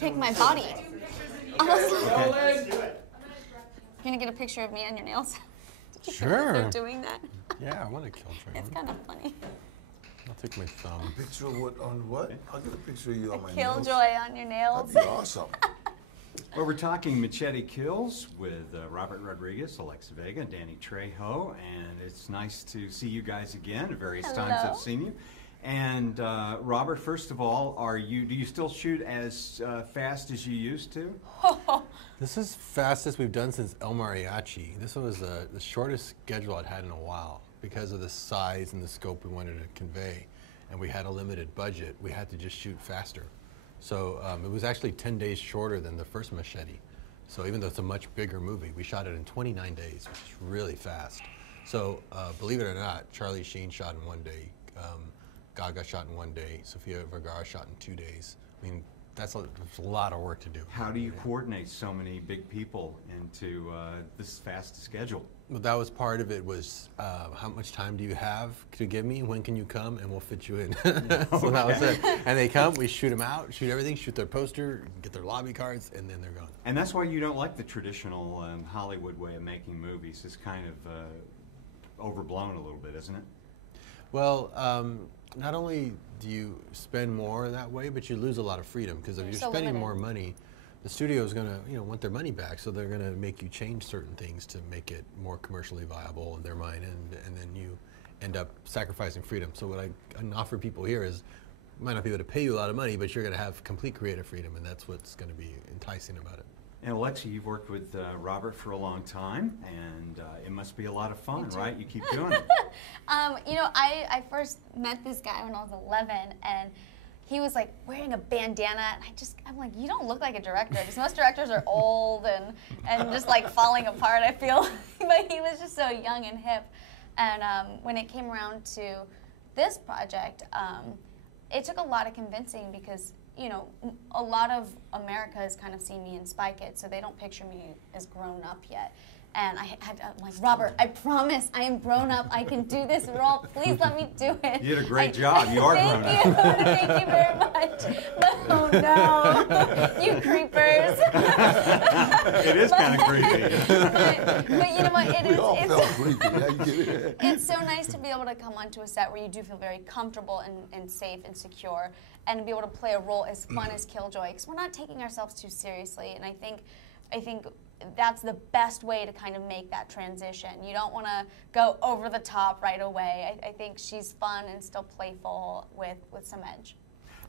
pick my body. I was like, you're gonna get a picture of me on your nails? Sure. Doing that. Yeah, I want to kill Trejo. It's kind of funny. I'll take my thumb. A picture of what on what? I'll get a picture of you on my nails. Killjoy on your nails. That'd be awesome. Well, we're talking Machete Kills with Robert Rodriguez, Alexa Vega, Danny Trejo, and it's nice to see you guys again. At various times I've seen you. And Robert, first of all, do you still shoot as fast as you used to? This is fastest we've done since El Mariachi. This was the shortest schedule I'd had in a while because of the size and the scope we wanted to convey, and we had a limited budget. We had to just shoot faster. So it was actually 10 days shorter than the first Machete. So even though it's a much bigger movie, we shot it in 29 days, which is really fast. So believe it or not, Charlie Sheen shot in 1 day. Gaga shot in 1 day. Sofia Vergara shot in 2 days. I mean, that's a lot of work to do. How do you coordinate so many big people into this fast schedule? Well, that was part of it. Was how much time do you have to give me? When can you come? And we'll fit you in. So that was it. And they come, we shoot them out, shoot everything, shoot their poster, get their lobby cards, and then they're gone. And that's why you don't like the traditional Hollywood way of making movies. It's kind of overblown a little bit, isn't it? Well, not only do you spend more that way, but you lose a lot of freedom, because if you're spending more money, the studio is going to want their money back, so they're going to make you change certain things to make it more commercially viable in their mind, and then you end up sacrificing freedom. So what I offer people here is, I might not be able to pay you a lot of money, but you're going to have complete creative freedom, and that's what's going to be enticing about it. And Alexa, you've worked with Robert for a long time, and it must be a lot of fun, right? You keep doing it. You know, I first met this guy when I was 11, and he was like wearing a bandana, and I'm like, you don't look like a director, because most directors are old and just like falling apart, I feel. But he was just so young and hip. And when it came around to this project, it took a lot of convincing, because you know, a lot of America has kind of seen me in Spy Kids, so they don't picture me as grown up yet. And I'm like, Robert, I promise I am grown up. I can do this role. Please let me do it. You did a great job. You are grown up. Thank you very much. But, oh no, you creepers. It is kind of creepy. But you know what? We all felt creepy. It's so nice to be able to come onto a set where you do feel very comfortable and safe and secure, and to be able to play a role as fun as Killjoy, because we're not taking ourselves too seriously. And I think that's the best way to kind of make that transition. You don't want to go over the top right away. I think she's fun and still playful with some edge.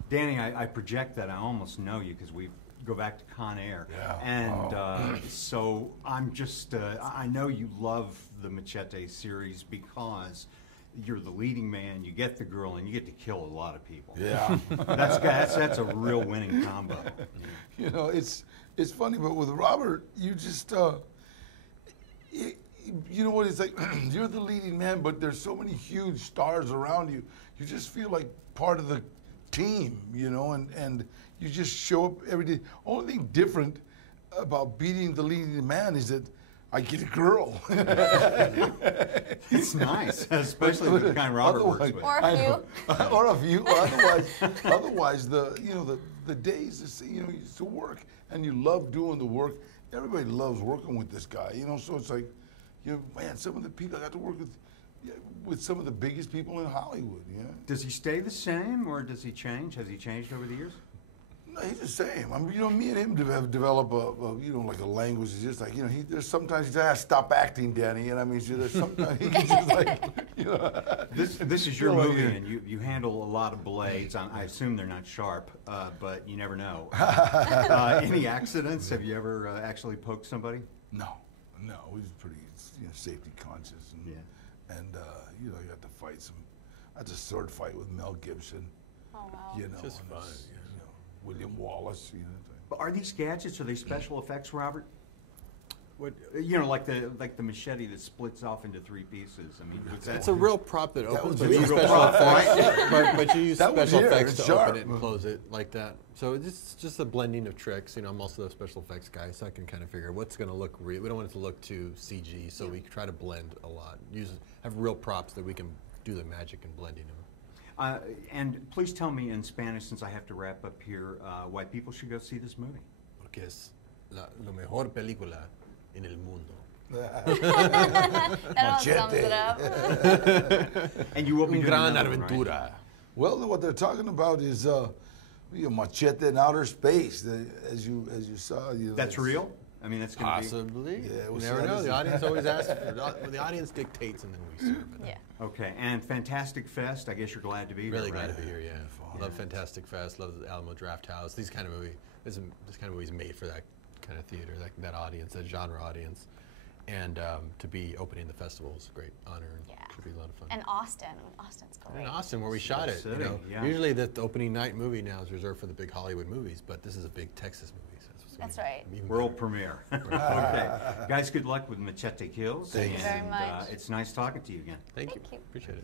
Danny, I project that I almost know you, because we go back to Con Air. Yeah. And so I'm just, I know you love the Machete series because you're the leading man, you get the girl, and you get to kill a lot of people. Yeah. That's a real winning combo. You know, it's funny, but with Robert, you just, you know what, it's like, you're the leading man, but there's so many huge stars around you. You just feel like part of the team, you know, and you just show up every day. Only thing different about beating the leading man is that I get a girl. It's nice, especially with the kind Robert works with. Or a few. Or a few. Otherwise, the days, you know, it's to work, and you love doing the work. Everybody loves working with this guy, you know. So it's like, you know, man, some of the people I got to work with some of the biggest people in Hollywood. Yeah. Does he stay the same, or does he change? Has he changed over the years? No, he's the same. I mean, you know, me and him have developed you know, like a language. It's just like, you know, there's sometimes he says, stop acting, Danny. And I mean, there's sometimes he's just like, you know. This is your movie, and you handle a lot of blades. I assume they're not sharp, but you never know. Any accidents? Have you ever actually poked somebody? No. He's pretty, you know, safety conscious. And, you know, you got to fight I had a sword fight with Mel Gibson. Oh, wow. You know, Just fun. William Wallace, you know. But are these gadgets, are they special effects, Robert? What, you know, like the machete that splits off into 3 pieces. I mean, it's a real prop that opens, was but you use real special prop. effects. But you use That was special here, effects it's to sharp. open it and close it like that. So it's just a blending of tricks. You know, I'm also a special effects guy, so I can kind of figure what's going to look real. We don't want it to look too CG, so we try to blend a lot. Have real props that we can do the magic in blending them. And please tell me in Spanish, since I have to wrap up here, why people should go see this movie. Porque es la mejor película en el mundo. That sums it up. And you will be Un doing gran another one, right? aventura. Well, what they're talking about is Machete in outer space. As you saw, That's real? I mean, that's going to be... Possibly. Yeah, You we'll never see how know. this The is. audience always asks. The audience dictates, and then we serve it. Yeah. Okay, and Fantastic Fest, I guess you're glad to be here, Really right? glad to be here. Yeah. Love Fantastic Fest. Love the Alamo Draft House. These kind of movies. This kind of movies made for that kind of theater, that audience, that genre audience. And to be opening the festival is a great honor. And Yeah. should be a lot of fun. And Austin. Austin's great. In Austin, where we shot it. City, yeah. Usually the opening night movie now is reserved for the big Hollywood movies, but this is a big Texas movie. So That's right. World premiere. Okay. Guys, good luck with Machete Kills. Thank you very much. It's nice talking to you again. Thank you. Thank you. Appreciate it.